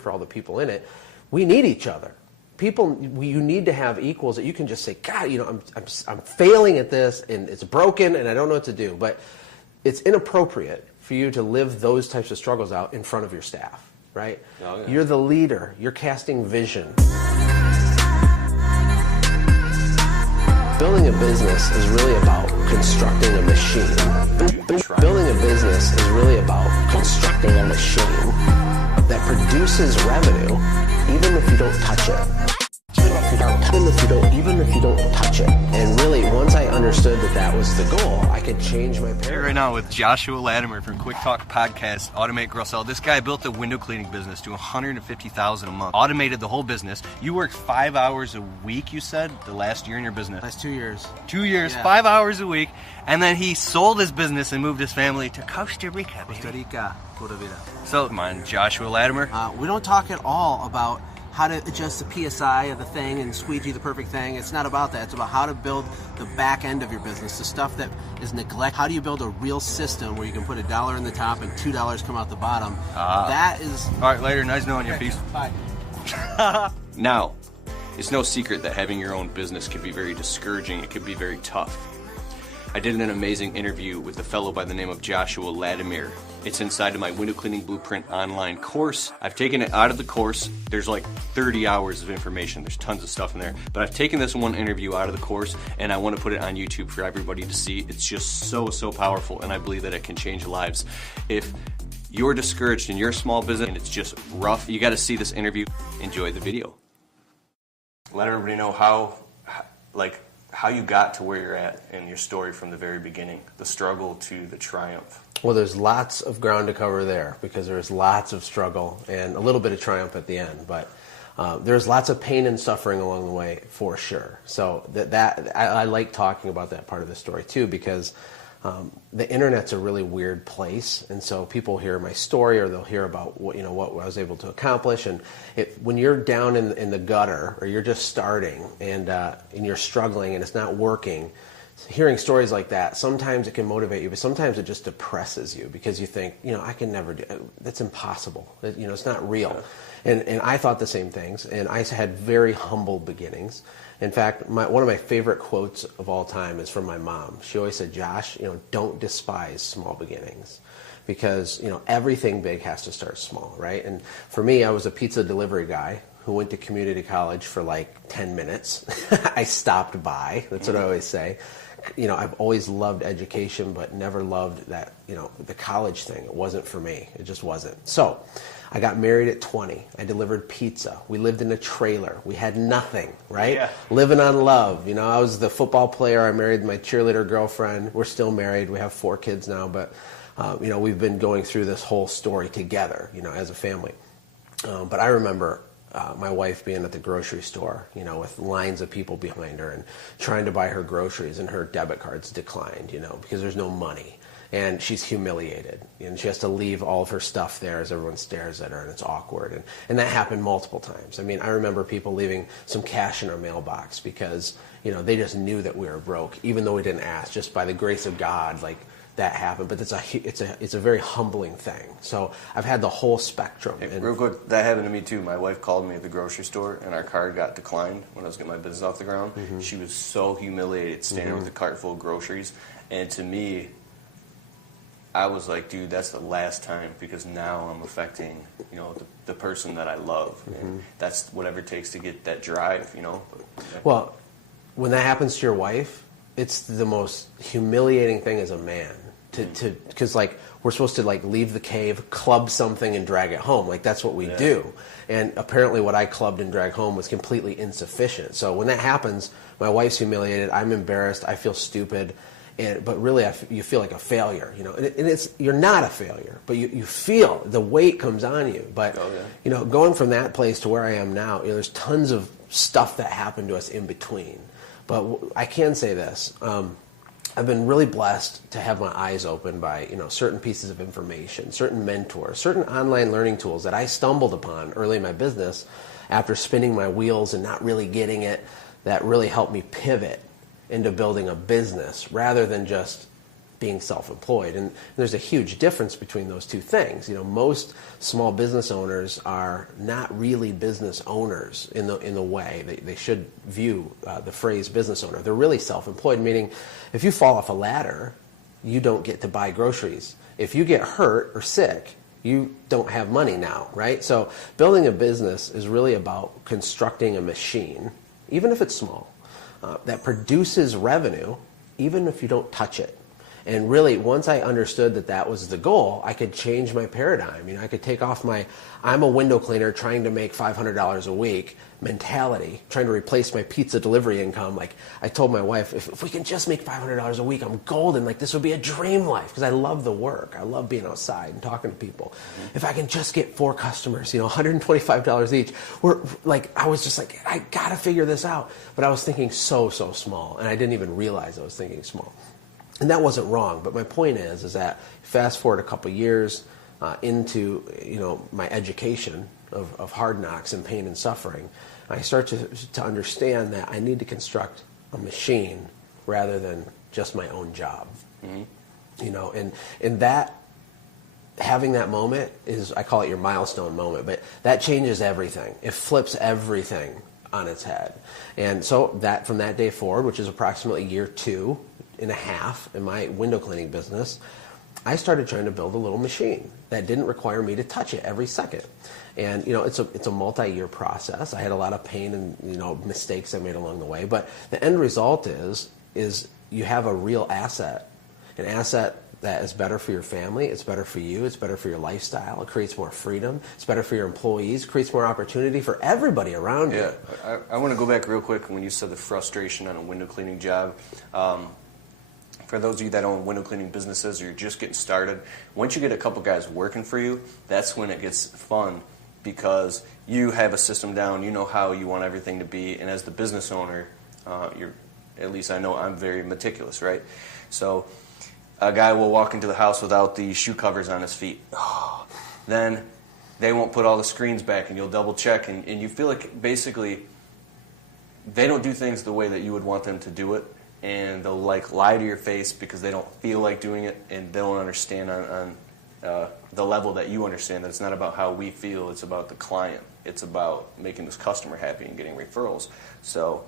for all the people in it. We need each other. You need to have equals that you can just say, God, I'm failing at this and it's broken and I don't know what to do. But it's inappropriate for you to live those types of struggles out in front of your staff, right? Oh, yeah. You're the leader. You're casting vision. Building a business is really about constructing a machine. Building a business is really about constructing a machine that produces revenue even if you don't touch it. Even if you don't touch it. And really, once I understood that was the goal, I could change my paradigm. Here right now with Joshua Latimer from Quick Talk Podcast, Automate, Grow, Sell. This guy built the window cleaning business to $150,000 a month. Automated the whole business. You worked 5 hours a week, you said, the last year in your business. Last 2 years. 2 years, yeah. 5 hours a week. And then he sold his business and moved his family to Costa Rica. Costa Rica, pura vida. So, come on, Joshua Latimer. We don't talk at all about how to adjust the PSI of the thing and squeegee the perfect thing. It's not about that. It's about how to build the back end of your business, the stuff that is neglected. How do you build a real system where you can put $1 in the top and $2 come out the bottom? That is... All right, later. Nice knowing you. Peace. Bye. Now, it's no secret that having your own business can be very discouraging. It can be very tough. I did an amazing interview with a fellow by the name of Joshua Latimer. It's inside of my Window Cleaning Blueprint online course. I've taken it out of the course. There's like 30 hours of information. There's tons of stuff in there. But I've taken this one interview out of the course, and I want to put it on YouTube for everybody to see. It's just so powerful, and I believe that it can change lives. If you're discouraged in your small business and it's just rough, you got to see this interview. Enjoy the video. Let everybody know how you got to where you're at in your story from the very beginning, the struggle to the triumph. Well, there's lots of ground to cover there because there's lots of struggle and a little bit of triumph at the end. But there's lots of pain and suffering along the way for sure. So I like talking about that part of the story too because the internet's a really weird place, and so people hear my story or they'll hear about what I was able to accomplish. And when you're down in the gutter or you're just starting and you're struggling and it's not working, hearing stories like that, sometimes it can motivate you, but sometimes it just depresses you because you think, I can never do it. That's impossible. It's not real. And I thought the same things, and I had very humble beginnings. In fact, one of my favorite quotes of all time is from my mom. She always said, Josh, don't despise small beginnings because, everything big has to start small, right? And for me, I was a pizza delivery guy who went to community college for like 10 minutes. I stopped by. That's what I always say. I've always loved education, but never loved that, the college thing. It wasn't for me. It just wasn't. So I got married at 20. I delivered pizza. We lived in a trailer. We had nothing, right? Yeah. Living on love. I was the football player. I married my cheerleader girlfriend. We're still married. We have 4 kids now, but, we've been going through this whole story together, as a family. But I remember my wife being at the grocery store, with lines of people behind her and trying to buy her groceries, and her debit cards declined, because there's no money. And she's humiliated, and she has to leave all of her stuff there as everyone stares at her, and it's awkward. And that happened multiple times. I mean, I remember people leaving some cash in our mailbox because, they just knew that we were broke, even though we didn't ask, just by the grace of God, that happened. But it's a very humbling thing. So I've had the whole spectrum. Hey, real quick, that happened to me too. My wife called me at the grocery store, and our card got declined when I was getting my business off the ground. Mm-hmm. She was so humiliated standing with a cart full of groceries. And to me, I was like, dude, that's the last time, because now I'm affecting, the person that I love. Mm-hmm. And that's whatever it takes to get that drive, Well, when that happens to your wife, it's the most humiliating thing as a man because we're supposed to leave the cave, club something, and drag it home. That's what we do. And apparently what I clubbed and dragged home was completely insufficient. So when that happens, my wife's humiliated, I'm embarrassed, I feel stupid. But really, you feel like a failure, And you're not a failure, but you feel the weight comes on you. But going from that place to where I am now, there's tons of stuff that happened to us in between. But I can say this: I've been really blessed to have my eyes opened by certain pieces of information, certain mentors, certain online learning tools that I stumbled upon early in my business after spinning my wheels and not really getting it. That really helped me pivot into building a business rather than just being self-employed. And there's a huge difference between those two things. Most small business owners are not really business owners in the way they should view the phrase business owner. They're really self-employed, meaning if you fall off a ladder, you don't get to buy groceries. If you get hurt or sick, you don't have money now, right? So building a business is really about constructing a machine, even if it's small, that produces revenue, even if you don't touch it. And really, once I understood that was the goal, I could change my paradigm. I could take off my I'm a window cleaner trying to make $500 a week mentality, trying to replace my pizza delivery income. Like I told my wife, if we can just make $500 a week, I'm golden. Like this would be a dream life, because I love the work. I love being outside and talking to people. If I can just get 4 customers, $125 each, I was just like, I gotta figure this out. But I was thinking so small, and I didn't even realize I was thinking small. And that wasn't wrong, but my point is that fast forward a couple years into my education of hard knocks and pain and suffering, I start to understand that I need to construct a machine rather than just my own job. And that having that moment is, I call it your milestone moment, but that changes everything. It flips everything on its head. And so that from that day forward, which is approximately year 2.5 in my window cleaning business, I started trying to build a little machine that didn't require me to touch it every second. And it's a multi-year process. I had a lot of pain and mistakes I made along the way, but the end result is you have a real asset, an asset that is better for your family, it's better for you, it's better for your lifestyle, it creates more freedom, it's better for your employees, creates more opportunity for everybody around you. Yeah, I want to go back real quick when you said the frustration on a window cleaning job. For those of you that own window cleaning businesses or you're just getting started, once you get a couple guys working for you, that's when it gets fun, because you have a system down, you know how you want everything to be, and as the business owner, at least I know I'm very meticulous, right? So a guy will walk into the house without the shoe covers on his feet. Then they won't put all the screens back, and you'll double check, and you feel like basically they don't do things the way that you would want them to do it, and they'll lie to your face because they don't feel like doing it, and they don't understand on the level that you understand that it's not about how we feel, it's about the client. It's about making this customer happy and getting referrals. So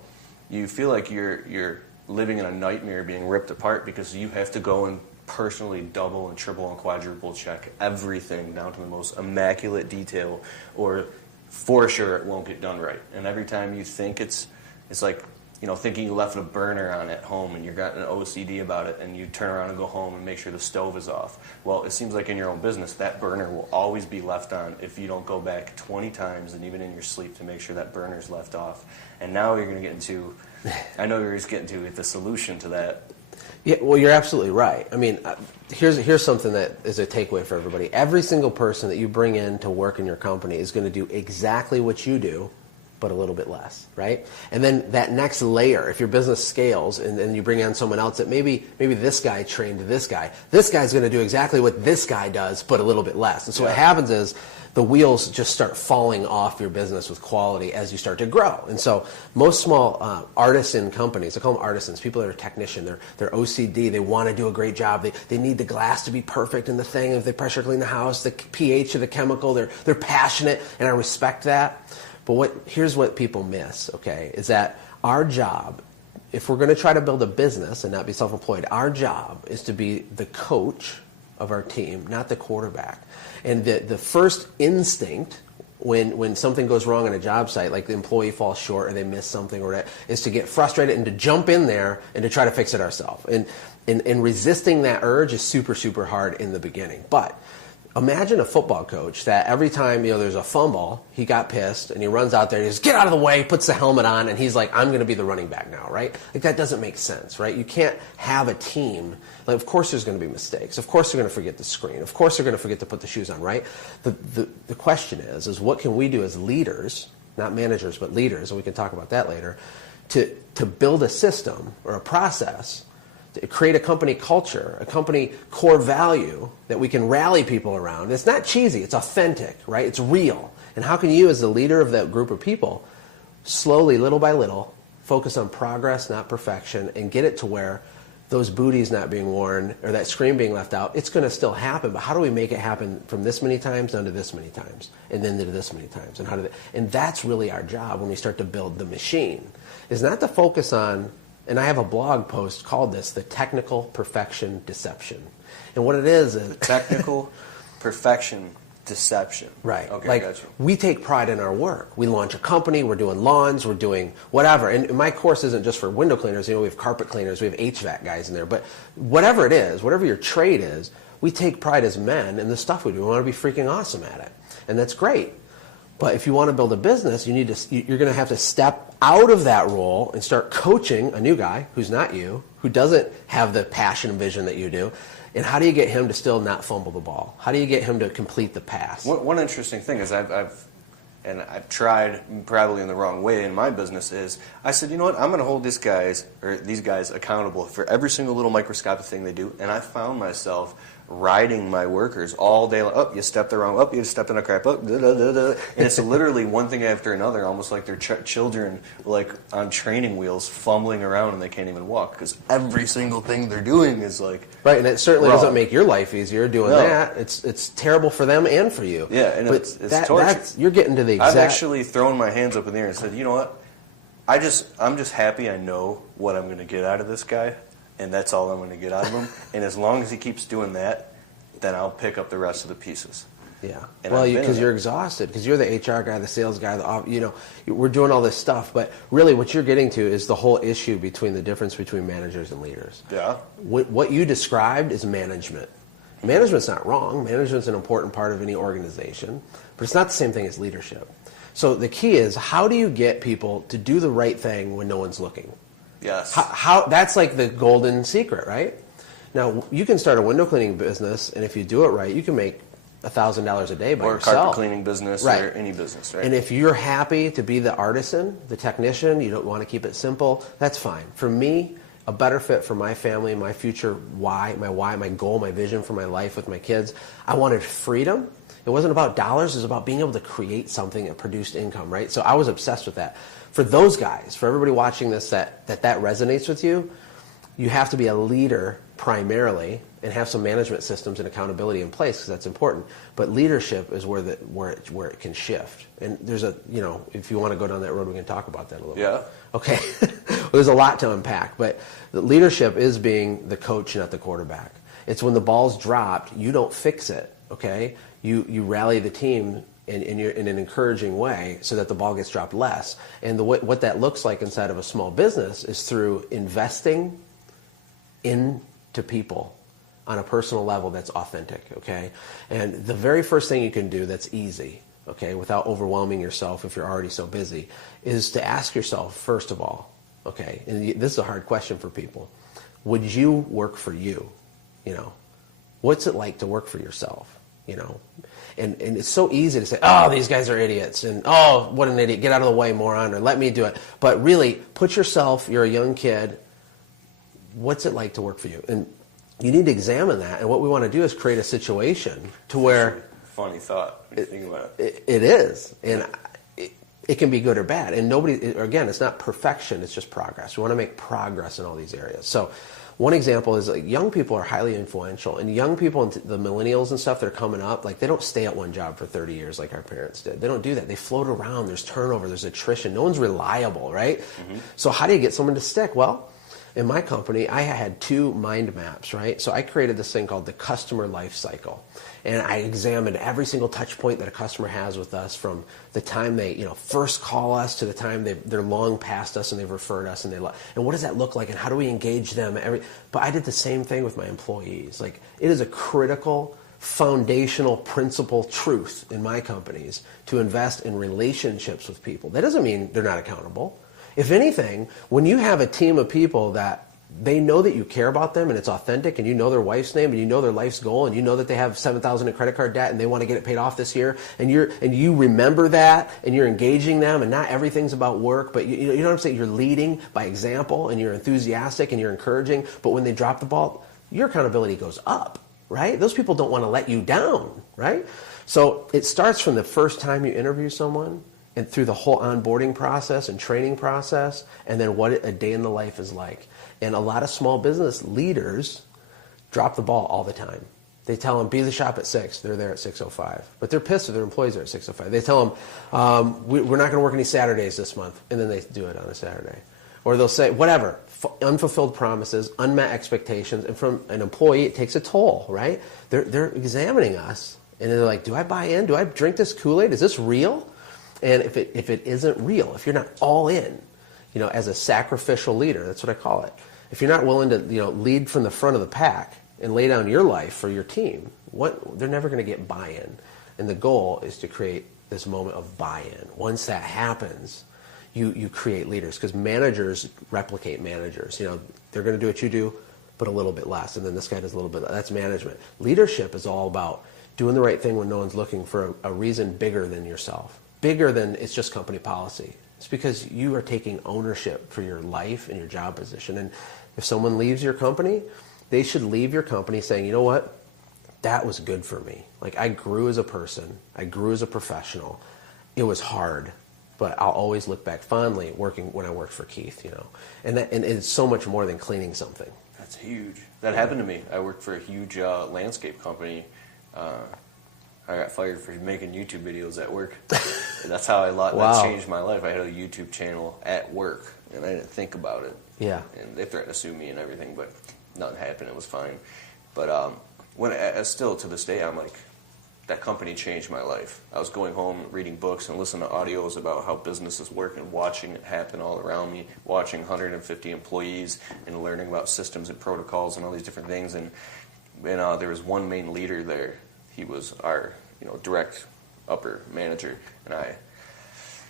you feel like you're living in a nightmare, being ripped apart, because you have to go and personally double and triple and quadruple check everything down to the most immaculate detail, or for sure it won't get done right. And every time you think it's like, thinking you left a burner on at home and you've got an OCD about it, and you turn around and go home and make sure the stove is off. Well, it seems like in your own business, that burner will always be left on if you don't go back 20 times and even in your sleep to make sure that burner's left off. And now you're going to get into, I know you're just getting to the solution to that. Yeah, well, you're absolutely right. I mean, here's something that is a takeaway for everybody. Every single person that you bring in to work in your company is going to do exactly what you do, but a little bit less, right? And then that next layer, if your business scales and then you bring on someone else that maybe this guy trained this guy's going to do exactly what this guy does, but a little bit less. And so what happens is the wheels just start falling off your business with quality as you start to grow. And so most small artisan companies, I call them artisans, people that are technician, they're OCD, they want to do a great job, they need the glass to be perfect in the thing, if they pressure clean the house, the pH of the chemical, they're passionate, and I respect that. But here's what people miss, okay, is that our job, if we're going to try to build a business and not be self-employed, our job is to be the coach of our team, not the quarterback. And the first instinct when something goes wrong on a job site, like the employee falls short or they miss something, or that, is to get frustrated and to jump in there and to try to fix it ourselves. And resisting that urge is super, super hard in the beginning. But imagine a football coach that every time there's a fumble, he got pissed and he runs out there, he just get out of the way, puts the helmet on, and he's like, I'm going to be the running back now, right? Like that doesn't make sense, right? You can't have a team. Like, of course there's going to be mistakes. Of course they're going to forget the screen. Of course they're going to forget to put the shoes on, right? The question is what can we do as leaders, not managers, but leaders, and we can talk about that later, to build a system or a process, to create a company culture, a company core value that we can rally people around. It's not cheesy, it's authentic, right? It's real. And how can you, as the leader of that group of people, slowly, little by little, focus on progress, not perfection, and get it to where those booties not being worn or that screen being left out, it's going to still happen. But how do we make it happen from this many times down to this many times, and then to this many times, and that's really our job when we start to build the machine. Is not to focus on, and I have a blog post called this, the technical perfection deception, and what it is technical perfection deception. Right. Okay, like, gotcha. we take pride in our work. We launch a company, we're doing lawns, we're doing whatever. And my course isn't just for window cleaners. We have carpet cleaners, we have HVAC guys in there. But whatever it is, whatever your trade is, we take pride as men in the stuff we do. We want to be freaking awesome at it. And that's great. But if you want to build a business, you're going to have to step out of that role and start coaching a new guy who's not you, who doesn't have the passion and vision that you do. And how do you get him to still not fumble the ball? How do you get him to complete the pass? One interesting thing is I've tried, probably in the wrong way in my business, is I said, you know what, I'm going to hold these guys accountable for every single little microscopic thing they do. And I found myself riding my workers all day long. Oh, you stepped the wrong, you stepped in a crap, and it's literally one thing after another, almost like they're children like on training wheels fumbling around and they can't even walk because every single thing they're doing is like right. And it certainly wrong. Doesn't make your life easier doing that. It's terrible for them and for you. Yeah, and but it's torture. You're getting to the exact. I've actually thrown my hands up in the air and said, you know what, I'm just happy I know what I'm going to get out of this guy. And that's all I'm going to get out of him. And as long as he keeps doing that, then I'll pick up the rest of the pieces. Yeah. And well, because you're exhausted, because you're the HR guy, the sales guy, we're doing all this stuff. But really what you're getting to is the whole issue between the difference between managers and leaders. Yeah. What you described is management. Management's not wrong. Management's an important part of any organization. But it's not the same thing as leadership. So the key is, how do you get people to do the right thing when no one's looking? Yes. How that's like the golden secret, right? Now, you can start a window cleaning business, and if you do it right, you can make $1,000 a day by or yourself. Or a carpet cleaning business, right. Or any business, right? And if you're happy to be the artisan, the technician, you don't want to keep it simple, that's fine. For me, a better fit for my family, my future why, my goal, my vision for my life with my kids, I wanted freedom. It wasn't about dollars, it was about being able to create something that produced income, right? So I was obsessed with that. For those guys, for everybody watching this that resonates with you, you have to be a leader primarily and have some management systems and accountability in place because that's important. But leadership is where it can shift. And there's if you want to go down that road, we can talk about that a little bit. Okay. Well, there's a lot to unpack, but the leadership is being the coach, not the quarterback. It's when the ball's dropped, you don't fix it, okay? You rally the team in an encouraging way so that the ball gets dropped less. And what that looks like inside of a small business is through investing into people on a personal level that's authentic, okay? And the very first thing you can do that's easy, okay, without overwhelming yourself if you're already so busy, is to ask yourself, first of all, okay, and this is a hard question for people, would you work for you? What's it like to work for yourself? And it's so easy to say, oh, these guys are idiots, and oh, what an idiot, get out of the way, moron, or let me do it. But really, put yourself, you're a young kid, what's it like to work for you? And you need to examine that, and what we want to do is create a situation to where... Funny thought, when you think about it. It is, and it can be good or bad. And again, it's not perfection, it's just progress. We want to make progress in all these areas. So one example is young people are highly influential, and young people, the millennials and stuff that are coming up, they don't stay at one job for 30 years like our parents did. They don't do that. They float around. There's turnover. There's attrition. No one's reliable, right? Mm-hmm. So how do you get someone to stick? Well, in my company, I had 2 mind maps, right? So I created this thing called the customer life cycle. And I examined every single touch point that a customer has with us from the time they first call us to the time they're long past us and they've referred us and and what does that look like and how do we engage them? But I did the same thing with my employees. It is a critical, foundational principle truth in my companies to invest in relationships with people. That doesn't mean they're not accountable. If anything, when you have a team of people that they know that you care about them and it's authentic and you know their wife's name and you know their life's goal and you know that they have $7,000 in credit card debt and they want to get it paid off this year and you remember that and you're engaging them and not everything's about work, but you know what I'm saying? You're leading by example and you're enthusiastic and you're encouraging, but when they drop the ball, your accountability goes up, right? Those people don't want to let you down, right? So it starts from the first time you interview someone. and through the whole onboarding process and training process, and then what a day in the life is like. And a lot of small business leaders drop the ball all the time. They tell them, be at the shop at 6. They're there at 6:05. But they're pissed if their employees are at 6:05. They tell them, we're not going to work any Saturdays this month. And then they do it on a Saturday. Or they'll say, whatever, unfulfilled promises, unmet expectations. And from an employee, it takes a toll, right? They're examining us. And they're like, do I buy in? Do I drink this Kool-Aid? Is this real? And if it isn't real, if you're not all in, as a sacrificial leader, that's what I call it. If you're not willing to, lead from the front of the pack and lay down your life for your team, they're never going to get buy-in. And the goal is to create this moment of buy-in. Once that happens, you create leaders, because managers replicate managers. They're going to do what you do, but a little bit less. And then this guy does a little bit less. That's management. Leadership is all about doing the right thing when no one's looking, for a reason bigger than yourself. Bigger than it's just company policy. It's because you are taking ownership for your life and your job position. And if someone leaves your company, they should leave your company saying, you know what, that was good for me. Like, I grew as a person. I grew as a professional. It was hard, but I'll always look back fondly when I worked for Keith, And it's so much more than cleaning something. That's huge. That happened to me. I worked for a huge landscape company. I got fired for making YouTube videos at work. And that's how Wow. That changed my life. I had a YouTube channel at work, and I didn't think about it. Yeah. And they threatened to sue me and everything, but nothing happened. It was fine. But still to this day, I'm like, that company changed my life. I was going home, reading books, and listening to audios about how businesses work, and watching it happen all around me, watching 150 employees, and learning about systems and protocols and all these different things. And there was one main leader there. He was our, direct upper manager, and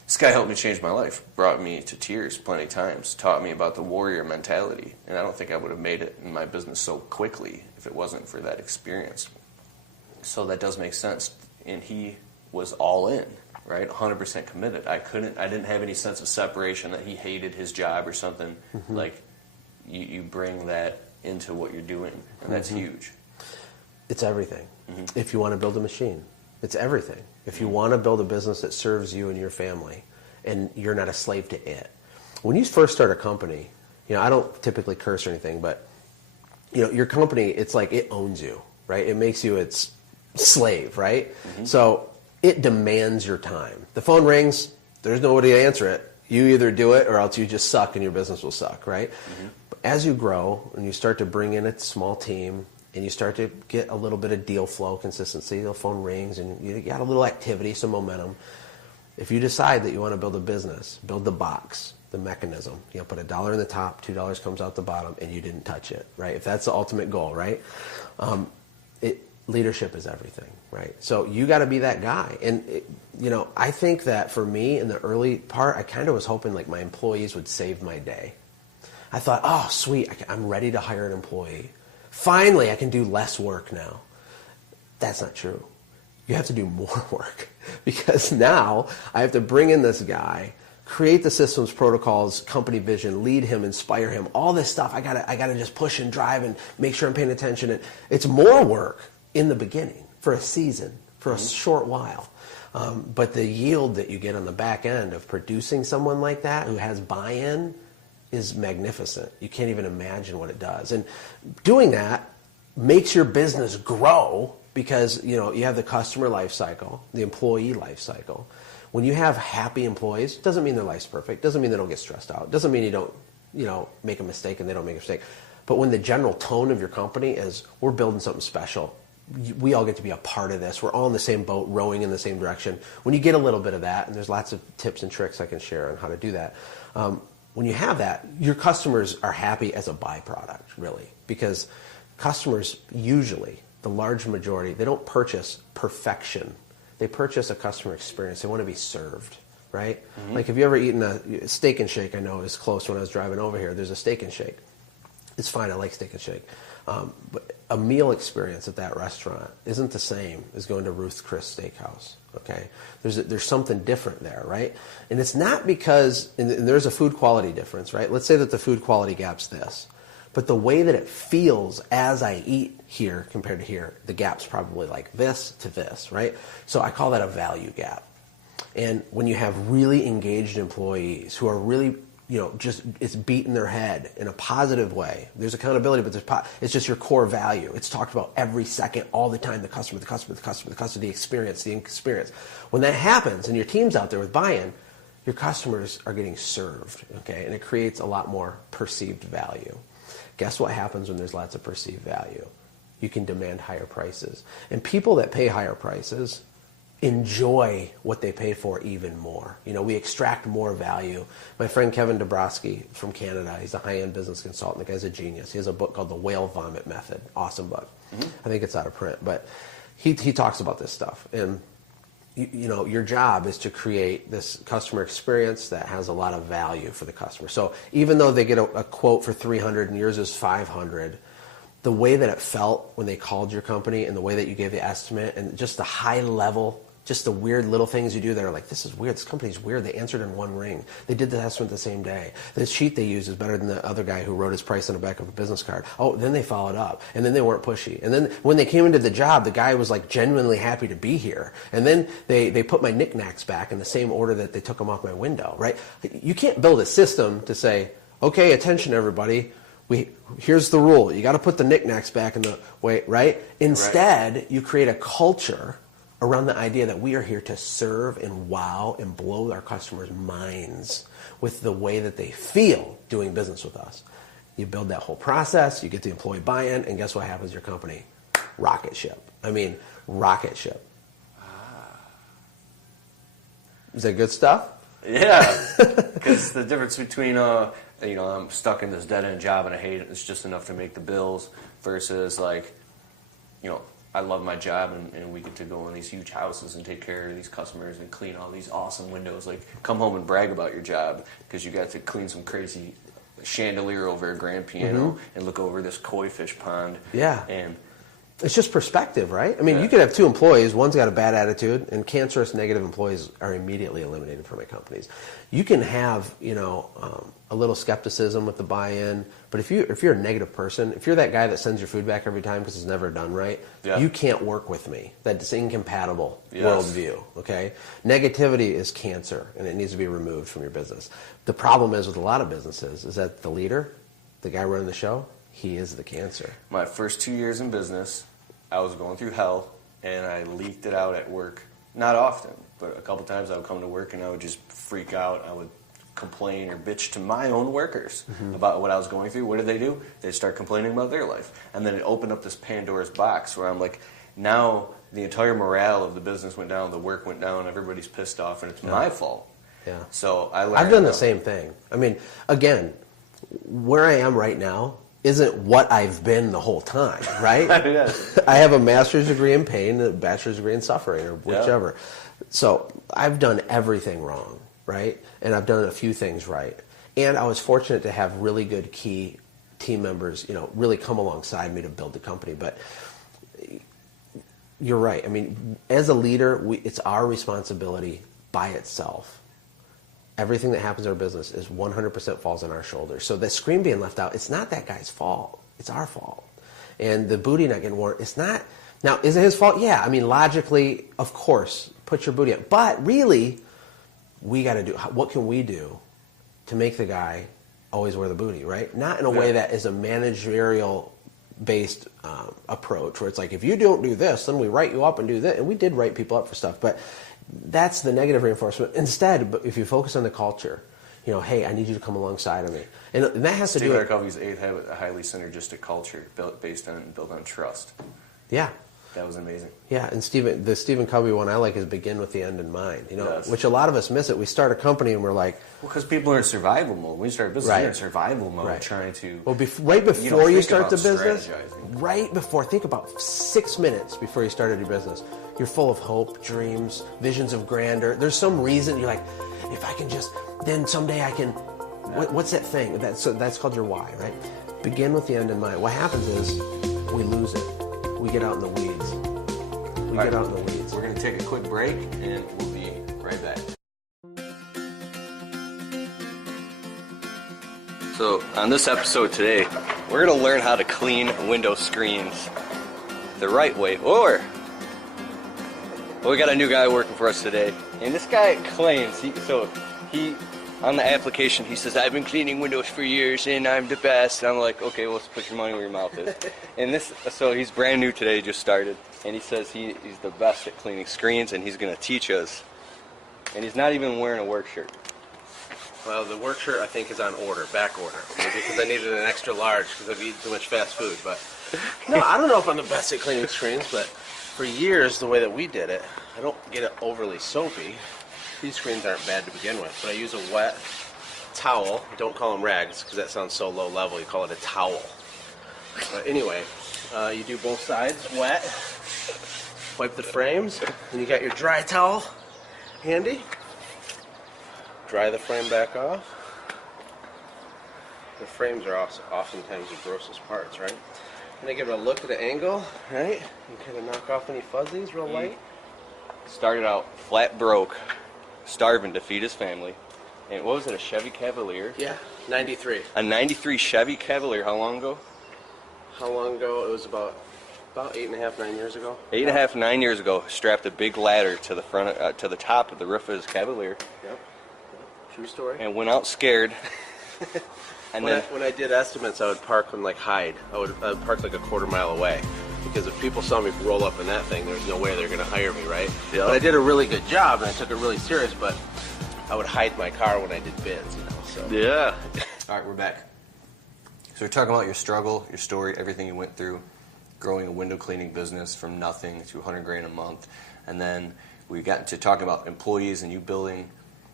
this guy helped me change my life, brought me to tears plenty of times, taught me about the warrior mentality, and I don't think I would have made it in my business so quickly if it wasn't for that experience. So that does make sense, and he was all in, right, 100% committed. I didn't have any sense of separation that he hated his job or something. Mm-hmm. Like, you bring that into what you're doing, and that's huge. It's everything. Mm-hmm. If you want to build a machine, it's everything. If you want to build a business that serves you and your family, and you're not a slave to it. When you first start a company, I don't typically curse or anything, but your company, it's like it owns you, right? It makes you its slave, right? Mm-hmm. So it demands your time. The phone rings, there's nobody to answer it. You either do it or else you just suck and your business will suck, right? Mm-hmm. But as you grow and you start to bring in a small team, and you start to get a little bit of deal flow, consistency, the phone rings, and you got a little activity, some momentum. If you decide that you want to build a business, build the box, the mechanism. Put $1 in the top, $2 comes out the bottom, and you didn't touch it, right? If that's the ultimate goal, right? Leadership is everything, right? So you got to be that guy. And, I think that for me in the early part, I kind of was hoping like my employees would save my day. I thought, oh, sweet, I'm ready to hire an employee. Finally, I can do less work now. That's not true. You have to do more work, because now I have to bring in this guy, create the systems, protocols, company vision, lead him, inspire him, all this stuff. I gotta just push and drive and make sure I'm paying attention. And it's more work in the beginning, for a season, for a short while. But the yield that you get on the back end of producing someone like that who has buy-in is magnificent. You can't even imagine what it does. And doing that makes your business grow, because you have the customer life cycle, the employee life cycle. When you have happy employees, doesn't mean their life's perfect, doesn't mean they don't get stressed out, doesn't mean you don't make a mistake and they don't make a mistake. But when the general tone of your company is, we're building something special, we all get to be a part of this, we're all in the same boat, rowing in the same direction. When you get a little bit of that, and there's lots of tips and tricks I can share on how to do that, when you have that, your customers are happy as a byproduct, really, because customers usually, the large majority, they don't purchase perfection. They purchase a customer experience. They want to be served, right? Mm-hmm. Like, have you ever eaten a Steak and Shake? I know is close. When I was driving over here, there's a Steak and Shake. It's fine. I like Steak and Shake. But a meal experience at that restaurant isn't the same as going to Ruth's Chris Steakhouse. Okay, there's something different there, right? And it's not because, and there's a food quality difference, right? Let's say that the food quality gap's this, but the way that it feels as I eat here compared to here, the gap's probably like this to this, right? So I call that a value gap. And when you have really engaged employees who are really, just it's beating their head in a positive way. There's accountability, but it's just your core value. It's talked about every second, all the time, the customer, the experience. When that happens and your team's out there with buy-in, your customers are getting served, okay? And it creates a lot more perceived value. Guess what happens when there's lots of perceived value? You can demand higher prices. And people that pay higher prices enjoy what they pay for even more. We extract more value. My friend Kevin Dabrowski from Canada, he's a high-end business consultant. The guy's a genius. He has a book called The Whale Vomit Method. Awesome book. I think it's out of print. But he talks about this stuff. And your job is to create this customer experience that has a lot of value for the customer. So even though they get a quote for $300 and yours is $500, the way that it felt when they called your company and the way that you gave the estimate and just the high level, just the weird little things you do that are like, this is weird, this company's weird, they answered in one ring. They did the estimate the same day. The sheet they used is better than the other guy who wrote his price on the back of a business card. Oh, then they followed up, and then they weren't pushy. And then when they came into the job, the guy was like genuinely happy to be here. And then they put my knickknacks back in the same order that they took them off my window, right? You can't build a system to say, okay, attention everybody, here's the rule. You got to put the knickknacks back in the way, right? Instead, you create a culture around the idea that we are here to serve and wow and blow our customers' minds with the way that they feel doing business with us. You build that whole process, you get the employee buy-in, and guess what happens to your company? Rocket ship. Rocket ship. Is that good stuff? Yeah, because the difference between, I'm stuck in this dead-end job and I hate it, it's just enough to make the bills, versus I love my job and we get to go in these huge houses and take care of these customers and clean all these awesome windows. Like, come home and brag about your job because you got to clean some crazy chandelier over a grand piano and look over this koi fish pond. Yeah. And it's just perspective, right? You could have two employees, one's got a bad attitude, and cancerous negative employees are immediately eliminated from my companies. You can have, a little skepticism with the buy-in, but if you're a negative person, if you're that guy that sends your food back every time because it's never done right, you can't work with me. That's incompatible worldview, okay? Negativity is cancer, and it needs to be removed from your business. The problem is with a lot of businesses is that the leader, the guy running the show, he is the cancer. My first 2 years in business, I was going through hell, and I leaked it out at work. Not often, but a couple times I would come to work and I would just freak out. I would complain or bitch to my own workers about what I was going through. What did they do? They'd start complaining about their life. And then it opened up this Pandora's box where I'm like, now the entire morale of the business went down, the work went down, everybody's pissed off, and it's my fault. Yeah. So I've done the same thing. Again, where I am right now isn't what I've been the whole time, right? I have a master's degree in pain, a bachelor's degree in suffering, or whichever. So I've done everything wrong, right? And I've done a few things right. And I was fortunate to have really good key team members, really come alongside me to build the company. But you're right. As a leader, it's our responsibility by itself. Everything that happens in our business is 100% falls on our shoulders. So the screen being left out, it's not that guy's fault. It's our fault. And the booty not getting worn, it's not. Now, is it his fault? Yeah. Logically, of course, put your booty up. But really, we got to do, what can we do to make the guy always wear the booty, right? Not in a way that is a managerial-based approach where it's like, if you don't do this, then we write you up and do this. And we did write people up for stuff, but that's the negative reinforcement. Instead, if you focus on the culture, hey, I need you to come alongside of me. And that has to do with Stephen Covey's 8 Habits, a highly synergistic culture built on trust. Yeah. That was amazing. Yeah, and the Stephen Covey one I like is begin with the end in mind. Which a lot of us miss it. We start a company and we're like, because people are in survival mode. When you start a business, you're in survival mode, trying to. Well, right before you start the business, think about 6 minutes before you started your business. You're full of hope, dreams, visions of grandeur. There's some reason you're like, if I can then someday I can. What's that thing? That's called your why, right? Begin with the end in mind. What happens is we lose it. We get out in the weeds. We're going to take a quick break, and we'll be right back. So, on this episode today, we're going to learn how to clean window screens the right way. We got a new guy working for us today, And this guy claims, he on the application, he says, I've been cleaning windows for years and I'm the best. And I'm like, okay, well, let's put your money where your mouth is. And so he's brand new today, just started. And he says he's the best at cleaning screens and he's going to teach us. And he's not even wearing a work shirt. Well, the work shirt I think is on order, back order, maybe because I needed an extra large because I've eaten too much fast food. But no, I don't know if I'm the best at cleaning screens, but for years the way that we did it, I don't get it overly soapy. These screens aren't bad to begin with, but I use a wet towel. Don't call them rags because that sounds so low level. You call it a towel. But anyway, you do both sides wet, wipe the frames, and you got your dry towel handy. Dry the frame back off. The frames are also oftentimes the grossest parts, right? And I give it a look at the angle, right? And kind of knock off any fuzzies real light. Started out flat broke, starving to feed his family. And what was it, a Chevy Cavalier? Yeah, 93. A 93 Chevy Cavalier, how long ago? How long ago? It was about 8.5, 9 years ago. 8.5, 9 years ago, strapped a big ladder to the front, to the top of the roof of his Cavalier. Yep. True story. And went out scared. And when I did estimates, I would park and hide. I would park like a quarter mile away. Because if people saw me roll up in that thing, there's no way they're going to hire me, right? Yep. But I did a really good job, and I took it really serious, but I would hide my car when I did bids, so. Yeah. All right, we're back. So we're talking about your struggle, your story, everything you went through, growing a window cleaning business from nothing to $100,000 a month, and then we got into talking about employees and you building,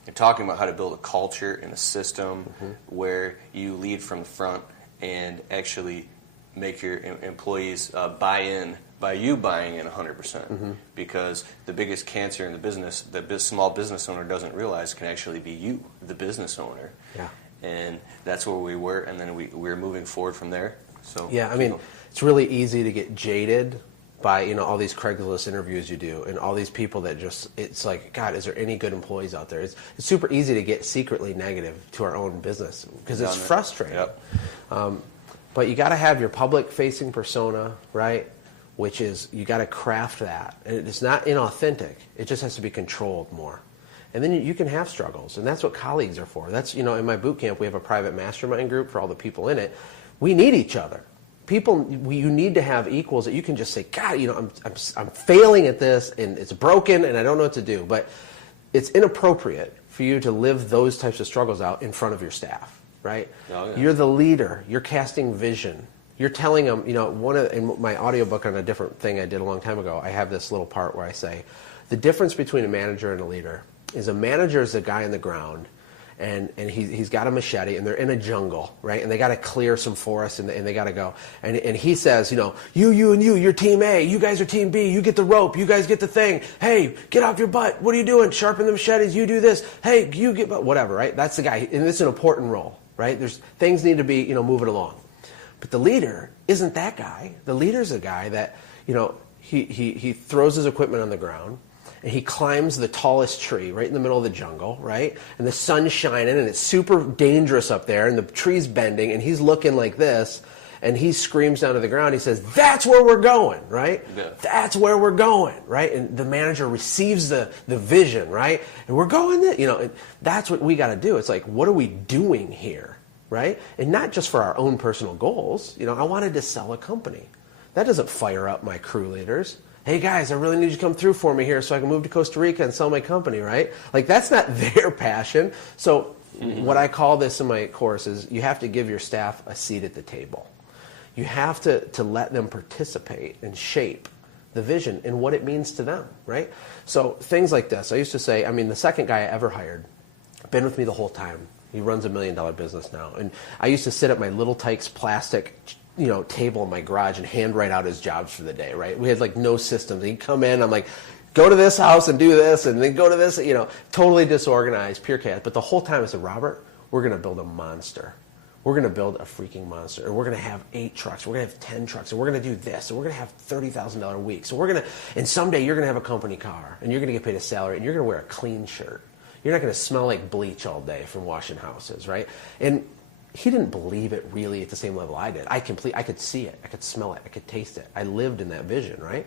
and talking about how to build a culture and a system where you lead from the front and actually make your employees buy in by you buying in 100%. Because the biggest cancer in the business, the small business owner doesn't realize, can actually be you, the business owner. Yeah. And that's where we were, and then we're moving forward from there. So Yeah, I mean, it's really easy to get jaded by all these Craigslist interviews you do and all these people that just, it's like, God, is there any good employees out there? It's super easy to get secretly negative to our own business because it's frustrating. Yep. But you got to have your public-facing persona, right? Which is, you got to craft that. And it's not inauthentic. It just has to be controlled more. And then you can have struggles, and that's what colleagues are for. That's, in my boot camp, we have a private mastermind group for all the people in it. We need each other. You need to have equals that you can just say, God, I'm failing at this, and it's broken, and I don't know what to do. But it's inappropriate for you to live those types of struggles out in front of your staff. Right? Oh, yeah. You're the leader. You're casting vision. You're telling them, in my audiobook on a different thing I did a long time ago, I have this little part where I say, the difference between a manager and a leader is a manager is a guy on the ground, and he's got a machete, and they're in a jungle, right? And they got to clear some forest, and they got to go. And he says, you're team A, you guys are team B, you get the rope, you guys get the thing. Hey, get off your butt. What are you doing? Sharpen the machetes. You do this. Hey, you get whatever, right? That's the guy, and it's an important role. Right? There's things need to be, moving along. But the leader isn't that guy. The leader's a guy that, he throws his equipment on the ground and he climbs the tallest tree right in the middle of the jungle, right? And the sun's shining and it's super dangerous up there and the tree's bending and he's looking like this and he screams down to the ground. He says, "That's where we're going," right? Yeah. That's where we're going, right? And the manager receives the vision, right? And we're going there, and that's what we got to do. It's like, what are we doing here, right? And not just for our own personal goals. I wanted to sell a company. That doesn't fire up my crew leaders. Hey guys, I really need you to come through for me here so I can move to Costa Rica and sell my company, right? Like that's not their passion. So what I call this in my course is you have to give your staff a seat at the table. You have to let them participate and shape the vision and what it means to them, right? So things like this. I used to say, the second guy I ever hired, been with me the whole time. He runs $1 million business now. And I used to sit at my Little Tykes plastic table in my garage and handwrite out his jobs for the day, right? We had no systems. He'd come in, I'm like, go to this house and do this, and then go to this, totally disorganized, pure chaos. But the whole time I said, Robert, we're going to build a monster. We're going to build a freaking monster, and we're going to have 8 trucks, we're going to have 10 trucks, and we're going to do this, and we're going to have $30,000 a week. So and someday you're going to have a company car, and you're going to get paid a salary, and you're going to wear a clean shirt. You're not going to smell like bleach all day from washing houses, right? And he didn't believe it really at the same level I did. I could see it, I could smell it, I could taste it. I lived in that vision, right?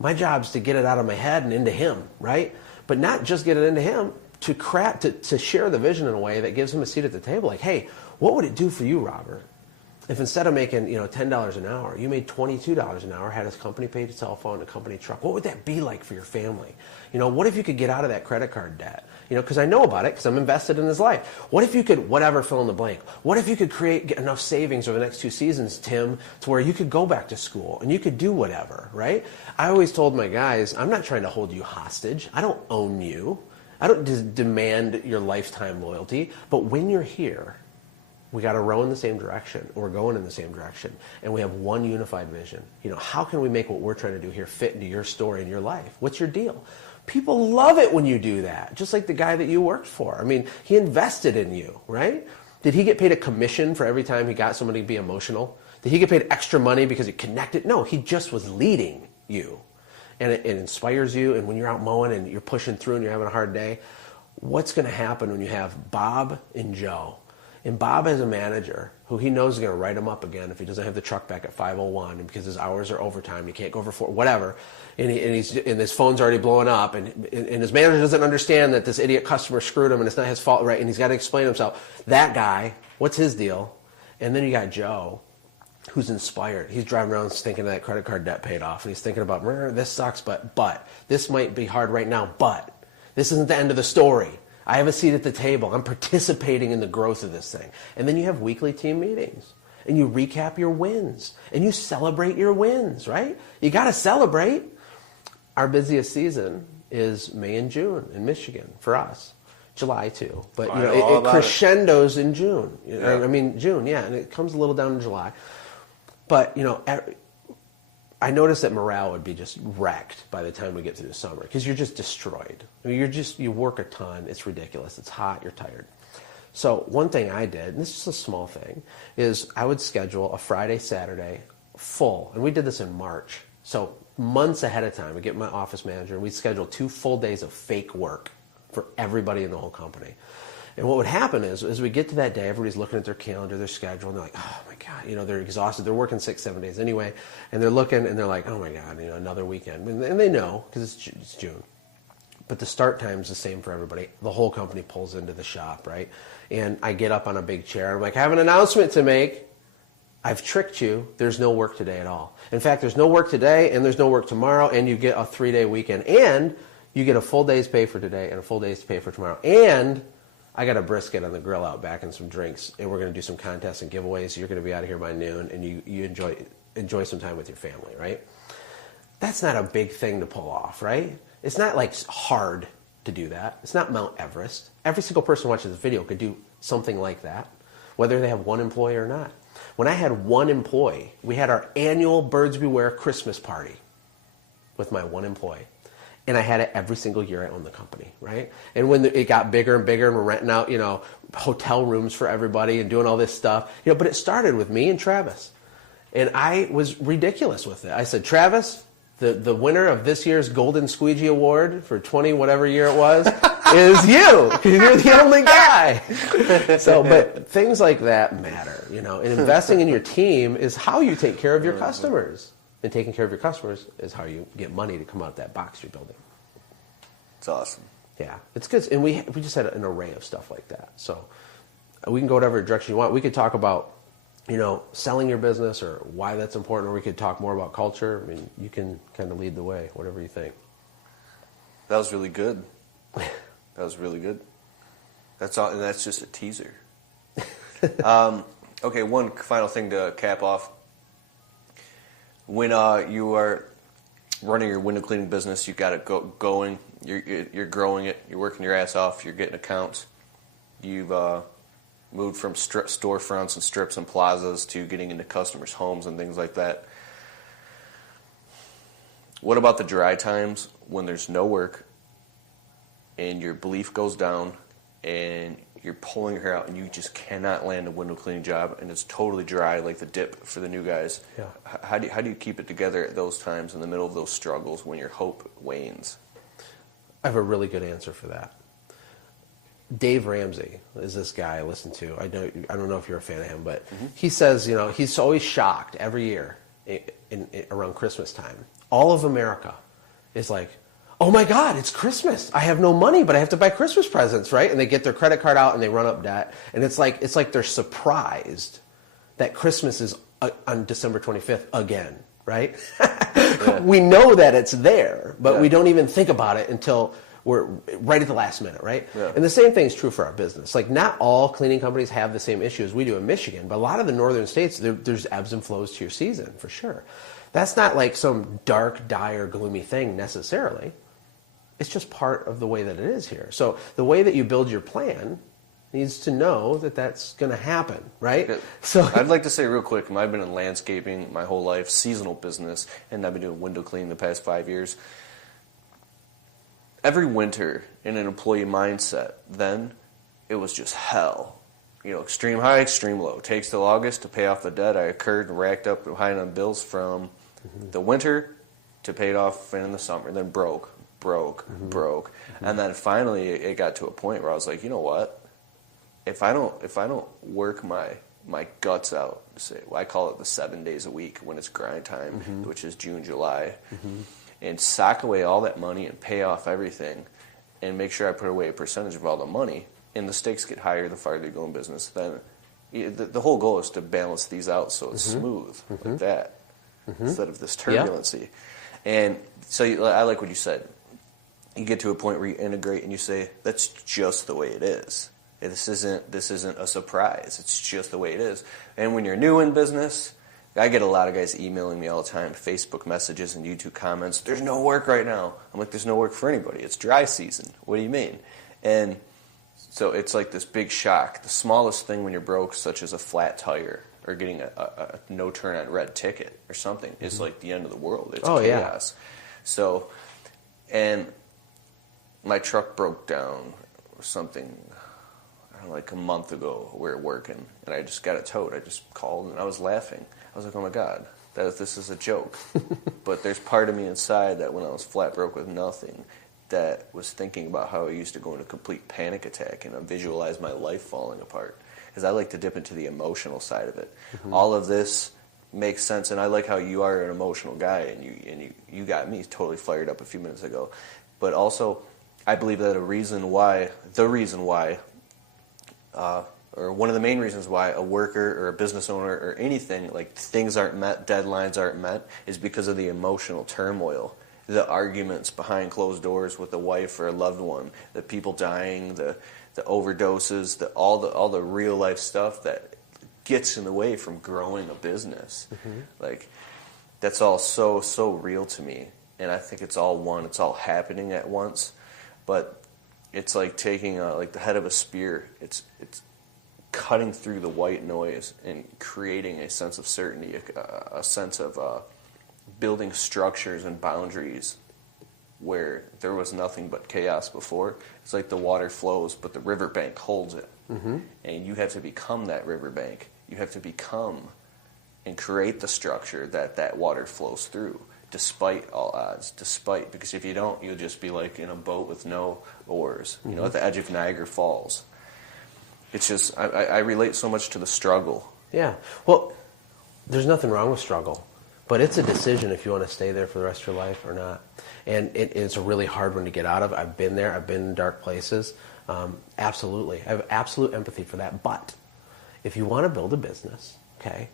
My job is to get it out of my head and into him, right? but not just get it into him, to share the vision in a way that gives him a seat at the table. Like, hey, what would it do for you, Robert, if instead of making $10 an hour, you made $22 an hour, had a company paid cell phone, a company truck? What would that be like for your family? What if you could get out of that credit card debt? Because I know about it because I'm invested in his life. What if you could, whatever, fill in the blank? What if you could get enough savings over the next 2 seasons, Tim, to where you could go back to school and you could do whatever, right? I always told my guys, I'm not trying to hold you hostage. I don't own you. I don't demand your lifetime loyalty. But when you're here, we got to row in the same direction. We're going in the same direction. And we have one unified vision. How can we make what we're trying to do here fit into your story and your life? What's your deal? People love it when you do that, just like the guy that you worked for. I mean, he invested in you, right? Did he get paid a commission for every time he got somebody to be emotional? Did he get paid extra money because he connected? No, he just was leading you. And it inspires you. And when you're out mowing and you're pushing through and you're having a hard day, what's going to happen when you have Bob and Joe? And Bob has a manager who he knows is going to write him up again if he doesn't have the truck back at 5:01, and because his hours are overtime, he can't go over 4, whatever, and his phone's already blowing up, and his manager doesn't understand that this idiot customer screwed him and it's not his fault, right? And he's got to explain himself. That guy, what's his deal? And then you got Joe, who's inspired. He's driving around thinking that credit card debt paid off, and he's thinking about, this sucks, but this might be hard right now, but this isn't the end of the story. I have a seat at the table. I'm participating in the growth of this thing. And then you have weekly team meetings. And you recap your wins. And you celebrate your wins, right? You got to celebrate. Our busiest season is May and June in Michigan for us. July too. But it crescendos in June. June, yeah. And it comes a little down in July. But, I noticed that morale would be just wrecked by the time we get through the summer because you're just destroyed. You work a ton. It's ridiculous. It's hot. You're tired. So one thing I did, and this is a small thing, is I would schedule a Friday, Saturday full. And we did this in March. So months ahead of time, we get my office manager, and we'd schedule 2 full days of fake work for everybody in the whole company. And what would happen is, as we get to that day, everybody's looking at their calendar, their schedule, and they're like, oh my God, they're exhausted. They're working 6-7 days anyway. And they're looking and they're like, oh my God, another weekend. And they know because it's June. But the start time is the same for everybody. The whole company pulls into the shop, right? And I get up on a big chair. I'm like, I have an announcement to make. I've tricked you. There's no work today at all. In fact, there's no work today and there's no work tomorrow, and you get a 3-day weekend. And you get a full day's pay for today and a full day's pay for tomorrow. And I got a brisket on the grill out back and some drinks, and we're going to do some contests and giveaways. You're going to be out of here by noon, and you enjoy some time with your family, right? That's not a big thing to pull off, right? It's not like hard to do that. It's not Mount Everest. Every single person watching this video could do something like that, whether they have one employee or not. When I had one employee, we had our annual Birds Beware Christmas party with my one employee. And I had it every single year I owned the company, right? And when it got bigger and bigger and we're renting out, hotel rooms for everybody and doing all this stuff, but it started with me and Travis. And I was ridiculous with it. I said, Travis, the winner of this year's Golden Squeegee Award for 20 whatever year it was is you, because you're the only guy. But things like that matter, and investing in your team is how you take care of your customers. And taking care of your customers is how you get money to come out of that box you're building. It's awesome. Yeah, it's good. And we just had an array of stuff like that. So we can go whatever direction you want. We could talk about, selling your business or why that's important, or we could talk more about culture. I mean, you can kind of lead the way, whatever you think. That was really good. That's all, and that's just a teaser. Okay, one final thing to cap off. When you are running your window cleaning business, you got it going. You're growing it. You're working your ass off. You're getting accounts. You've moved from storefronts and strips and plazas to getting into customers' homes and things like that. What about the dry times when there's no work and your belief goes down and you're pulling her out and you just cannot land a window cleaning job and it's totally dry, like the dip for the new guys? Yeah. How do you keep it together at those times in the middle of those struggles when your hope wanes? I have a really good answer for that. Dave Ramsey is this guy I listen to. I don't know if you're a fan of him, but he says, he's always shocked every year around Christmas time. All of America is like, oh my God, it's Christmas. I have no money, but I have to buy Christmas presents, right? And they get their credit card out and they run up debt. And it's like they're surprised that Christmas is on December 25th again, right? Yeah. We know that it's there, but we don't even think about it until we're right at the last minute, right? Yeah. And the same thing is true for our business. Like, not all cleaning companies have the same issue as we do in Michigan, but a lot of the northern states, there's ebbs and flows to your season, for sure. That's not like some dark, dire, gloomy thing necessarily. It's just part of the way that it is here. So the way that you build your plan needs to know that that's going to happen, right? Yeah. So I'd like to say real quick, I've been in landscaping my whole life, seasonal business, and I've been doing window cleaning the past 5 years. Every winter, in an employee mindset, then it was just hell. Extreme high, extreme low. Takes till August to pay off the debt I incurred and racked up behind on bills from the winter to pay it off in the summer, then broke. And then finally it got to a point where I was like, you know what? If I don't work my guts out, I call it the 7 days a week when it's grind time, which is June, July, and sock away all that money and pay off everything and make sure I put away a percentage of all the money, and the stakes get higher the farther you go in business, then the whole goal is to balance these out so it's smooth like that instead of this turbulency. Yeah. And so I like what you said. You get to a point where you integrate and you say, that's just the way it is. This isn't a surprise. It's just the way it is. And when you're new in business, I get a lot of guys emailing me all the time, Facebook messages and YouTube comments, there's no work right now. I'm like, there's no work for anybody. It's dry season. What do you mean? And so it's like this big shock. The smallest thing when you're broke, such as a flat tire or getting a no turn on red ticket or something, is like the end of the world. It's chaos. Yeah. So, and my truck broke down or something, like a month ago. We were working, and I just got it towed. I just called, and I was laughing. I was like, oh my God, this is a joke. But there's part of me inside that when I was flat broke with nothing, that was thinking about how I used to go into complete panic attack and visualize my life falling apart. Because I like to dip into the emotional side of it. All of this makes sense, and I like how you are an emotional guy, and you got me totally fired up a few minutes ago. But also, I believe that or one of the main reasons why a worker or a business owner or anything, like things aren't met, deadlines aren't met, is because of the emotional turmoil. The arguments behind closed doors with a wife or a loved one, the people dying, the overdoses, all the real life stuff that gets in the way from growing a business. Like, that's all so real to me. And I think it's all happening at once. But it's like taking like the head of a spear. It's cutting through the white noise and creating a sense of certainty, a sense of building structures and boundaries where there was nothing but chaos before. It's like the water flows, but the riverbank holds it. And you have to become that riverbank. You have to become and create the structure that water flows through, despite all odds, because if you don't, you'll just be like in a boat with no oars, at the edge of Niagara Falls. It's just, I relate so much to the struggle. Yeah. Well, there's nothing wrong with struggle, but it's a decision if you want to stay there for the rest of your life or not. And it's a really hard one to get out of. I've been there. I've been in dark places. Absolutely. I have absolute empathy for that. But if you want to build a business, okay,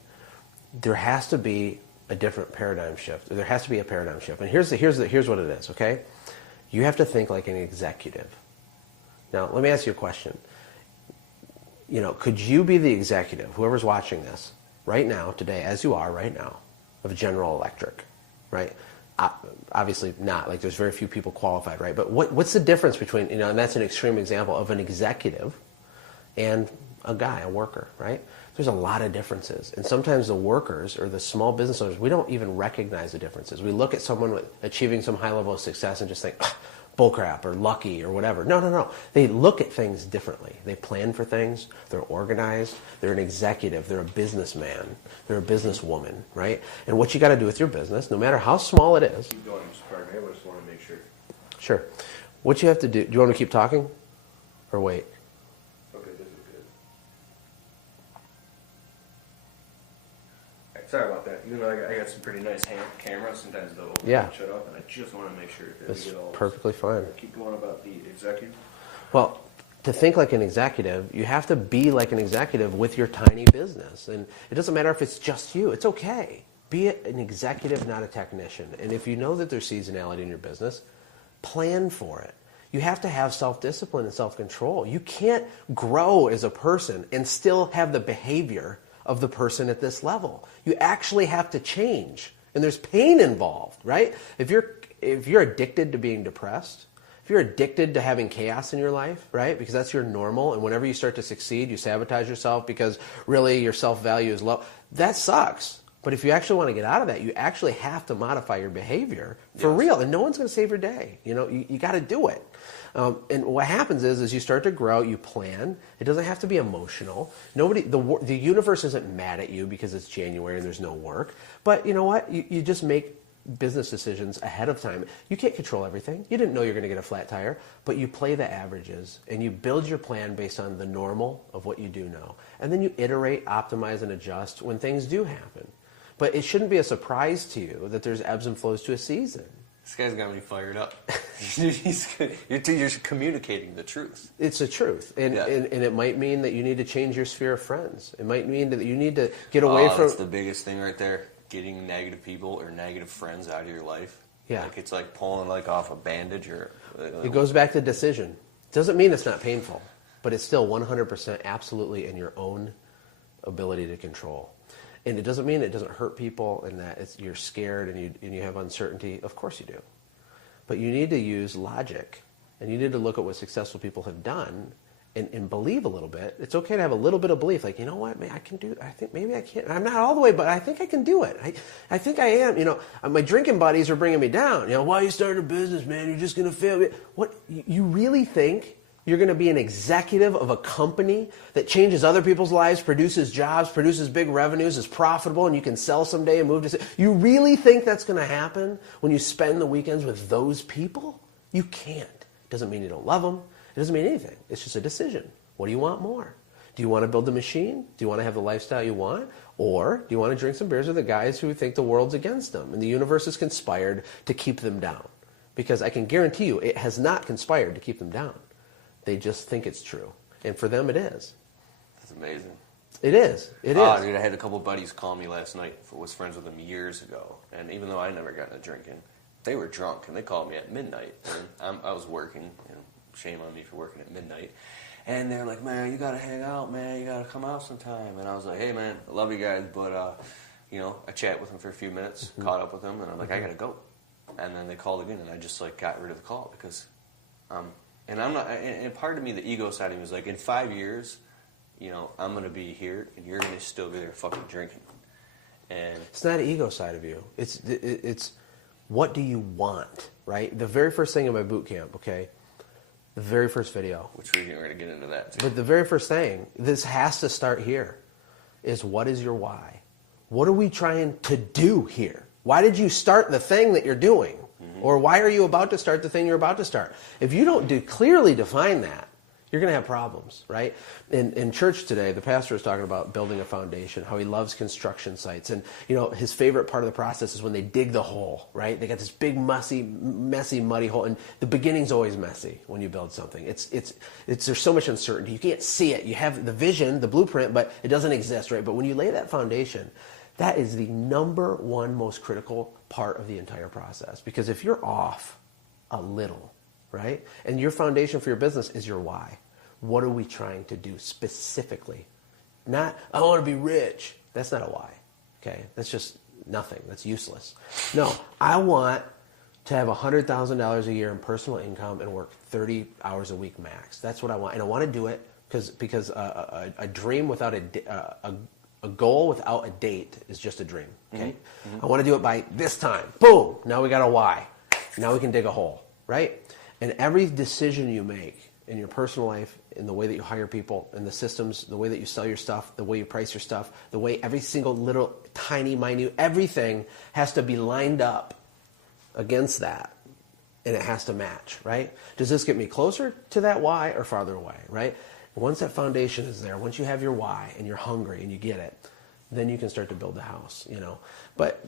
there has to be a different paradigm shift. There has to be a paradigm shift. And here's what it is, okay? You have to think like an executive. Now, let me ask you a question. Could you be the executive, whoever's watching this, right now, today, as you are right now, of General Electric, right? Obviously not. Like, there's very few people qualified, right? But what's the difference between, and that's an extreme example of an executive and a guy, a worker, right? There's a lot of differences. And sometimes the workers or the small business owners, we don't even recognize the differences. We look at someone achieving some high level of success and just think, bullcrap or lucky or whatever. No. They look at things differently. They plan for things. They're organized. They're an executive. They're a businessman. They're a businesswoman, right? And what you got to do with your business, no matter how small it is. Keep going, pardon me. I just want to make sure. Sure. What you have to do you want me to keep talking or wait? Okay, this is good. All right, Sorry about that. Even though I got some pretty nice cameras, sometimes they'll open Yeah. and shut up, and I just want to make sure that That's we get all perfectly fine. Keep going about the executive. Well, to think like an executive, you have to be like an executive with your tiny business. And it doesn't matter if it's just you. It's okay. Be an executive, not a technician. And if you know that there's seasonality in your business, plan for it. You have to have self-discipline and self-control. You can't grow as a person and still have the behavior of the person at this level. You actually have to change. And there's pain involved, right? If you're addicted to being depressed, if you're addicted to having chaos in your life, right? Because that's your normal, and whenever you start to succeed, you sabotage yourself because really your self-value is low. That sucks. But if you actually want to get out of that, you actually have to modify your behavior for real. And no one's going to save your day. You got to do it. And what happens is, as you start to grow, you plan. It doesn't have to be emotional. The universe isn't mad at you because it's January and there's no work. But you know what? You just make business decisions ahead of time. You can't control everything. You didn't know you're going to get a flat tire, but you play the averages and you build your plan based on the normal of what you do know. And then you iterate, optimize, and adjust when things do happen. But it shouldn't be a surprise to you that there's ebbs and flows to a season. This guy's got me fired up. You're communicating the truth. It's the truth. And it might mean that you need to change your sphere of friends. It might mean that you need to get away from... That's the biggest thing right there. Getting negative people or negative friends out of your life. Yeah. Like it's like pulling off a bandage or... It goes back to decision. Doesn't mean it's not painful, but it's still 100% absolutely in your own ability to control. And it doesn't mean it doesn't hurt people and that you're scared and you have uncertainty. Of course you do. But you need to use logic, and you need to look at what successful people have done and believe a little bit. It's okay to have a little bit of belief, like, you know what, man, I can do it. I think maybe I can. I'm not all the way, but I think I can do it. I think I am. My drinking buddies are bringing me down. Why you started a business, man? You're just going to fail. What, you really think you're going to be an executive of a company that changes other people's lives, produces jobs, produces big revenues, is profitable, and you can sell someday and move to... You really think that's going to happen when you spend the weekends with those people? You can't. It doesn't mean you don't love them. It doesn't mean anything. It's just a decision. What do you want more? Do you want to build the machine? Do you want to have the lifestyle you want? Or do you want to drink some beers with the guys who think the world's against them and the universe has conspired to keep them down? Because I can guarantee you it has not conspired to keep them down. They just think it's true. And for them, it is. That's amazing. It is. It is. Dude, I had a couple buddies call me last night. I was friends with them years ago. And even though I never got into drinking, they were drunk. And they called me at midnight. And I was working. Shame on me for working at midnight. And they're like, man, you got to hang out, man. You got to come out sometime. And I was like, hey, man, I love you guys. But, I chat with them for a few minutes, caught up with them. And I'm like, I got to go. And then they called again. And I just, got rid of the call because... And I'm not, and part of me, the ego side of me was like, in 5 years, I'm going to be here, and you're going to still be there fucking drinking. And it's not an ego side of you. It's what do you want, right? The very first thing in my boot camp, okay, the very first video. Which we're going to get into that too. But the very first thing, this has to start here, is what is your why? What are we trying to do here? Why did you start the thing that you're doing? Or why are you about to start the thing you're about to start? If you don't clearly define that, you're going to have problems, right? In church today, the pastor was talking about building a foundation, how he loves construction sites. And, his favorite part of the process is when they dig the hole, right? They got this big, messy, muddy hole. And the beginning's always messy when you build something. There's so much uncertainty. You can't see it. You have the vision, the blueprint, but it doesn't exist, right? But when you lay that foundation, that is the number one most critical part of the entire process. Because if you're off a little, right, and your foundation for your business is your why, what are we trying to do specifically? Not, I want to be rich. That's not a why, okay? That's just nothing. That's useless. No, I want to have $100,000 a year in personal income and work 30 hours a week max. That's what I want. And I want to do it because a dream without a goal without a date is just a dream, okay? I want to do it by this time. Boom! Now we got a why. Now we can dig a hole, right? And every decision you make in your personal life, in the way that you hire people, in the systems, the way that you sell your stuff, the way you price your stuff, the way every single little tiny, minute, everything has to be lined up against that. And it has to match, right? Does this get me closer to that why or farther away, right? Once that foundation is there, once you have your why and you're hungry and you get it, then you can start to build a house, you know. But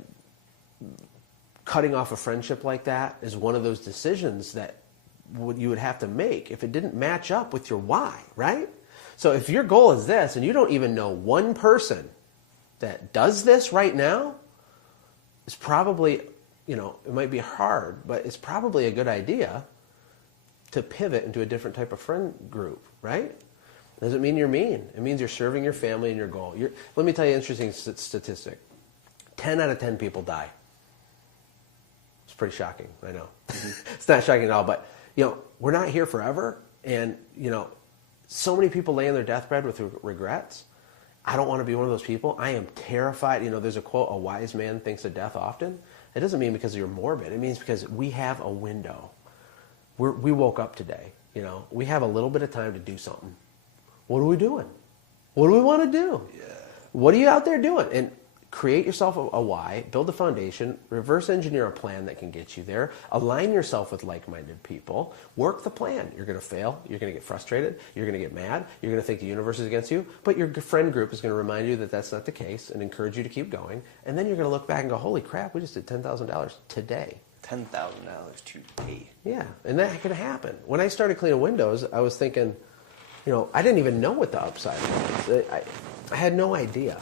cutting off a friendship like that is one of those decisions that you would have to make if it didn't match up with your why, right? So if your goal is this and you don't even know one person that does this right now, it's probably, you know, it might be hard, but it's probably a good idea to pivot into a different type of friend group, right? Doesn't mean you're mean. It means you're serving your family and your goal. Let me tell you an interesting statistic. 10 out of 10 people die. It's pretty shocking, I know. It's not shocking at all, but, you know, we're not here forever. And, you know, so many people lay on their deathbed with regrets. I don't want to be one of those people. I am terrified. You know, there's a quote, a wise man thinks of death often. It doesn't mean because you're morbid. It means because we have a window. We woke up today. You know, we have a little bit of time to do something. What are we doing? What do we want to do? Yeah. What are you out there doing? And create yourself a why, build a foundation, reverse engineer a plan that can get you there, align yourself with like-minded people, work the plan. You're going to fail, you're going to get frustrated, you're going to get mad, you're going to think the universe is against you, but your friend group is going to remind you that that's not the case and encourage you to keep going, and then you're going to look back and go, holy crap, we just did $10,000 today. $10,000 today. Yeah, and that can happen. When I started cleaning windows, I was thinking, you know, I didn't even know what the upside was. I had no idea.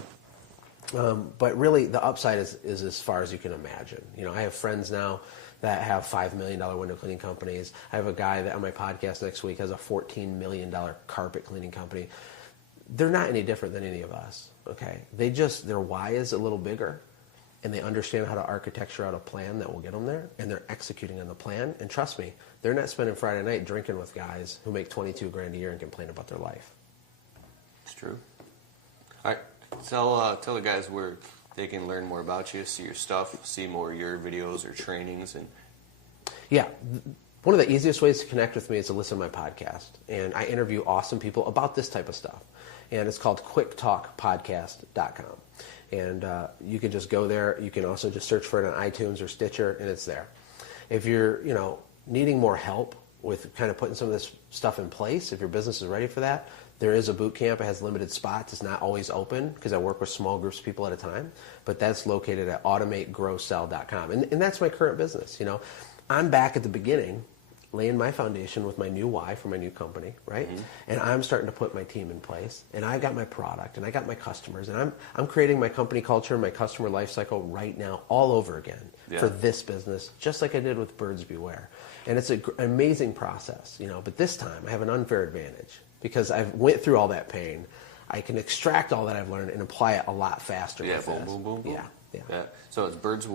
But really, the upside is as far as you can imagine. You know, I have friends now that have $5 million window cleaning companies. I have a guy that on my podcast next week has a $14 million carpet cleaning company. They're not any different than any of us, okay? Their why is a little bigger, and they understand how to architecture out a plan that will get them there, and they're executing on the plan. And trust me, they're not spending Friday night drinking with guys who make $22,000 a year and complain about their life. It's true. All right. Tell the guys where they can learn more about you, see your stuff, see more of your videos or trainings. And yeah, one of the easiest ways to connect with me is to listen to my podcast. And I interview awesome people about this type of stuff. And it's called quicktalkpodcast.com. And you can just go there. You can also just search for it on iTunes or Stitcher, and it's there. If you're, you know, needing more help with kind of putting some of this stuff in place, if your business is ready for that, there is a boot camp. It has limited spots. It's not always open because I work with small groups of people at a time. But that's located at automategrowsell.com. And that's my current business. You know, I'm back at the beginning, laying my foundation with my new why for my new company, right? Mm-hmm. And I'm starting to put my team in place. And I've got my product, and I got my customers. And I'm creating my company culture and my customer life cycle right now all over again for this business, just like I did with Birds Beware. And it's an amazing process, you know. But this time I have an unfair advantage. Because I've went through all that pain, I can extract all that I've learned and apply it a lot faster. Yeah, boom, boom, boom, boom. Yeah. So it's Birds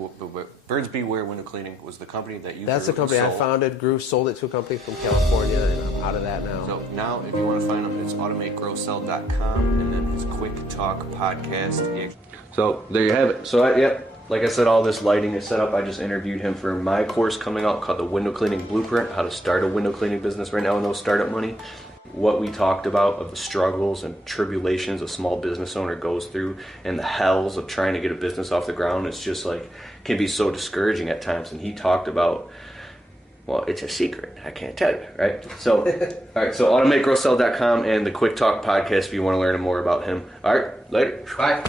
Beware Window Cleaning was the company that you. That's the company I founded, grew, sold it to a company from California, and I'm out of that now. So now, if you want to find him, it's automategrowsell.com, and then his Quick Talk podcast. So there you have it. So like I said, all this lighting is set up. I just interviewed him for my course coming out called the Window Cleaning Blueprint: How to Start a Window Cleaning Business Right Now with No Startup Money. What we talked about of the struggles and tribulations a small business owner goes through and the hells of trying to get a business off the ground, it's just like, can be so discouraging at times. And he talked about, well, it's a secret. I can't tell you, right? So, all right, so automategrowsell.com and the Quick Talk podcast if you want to learn more about him. All right, later. Bye.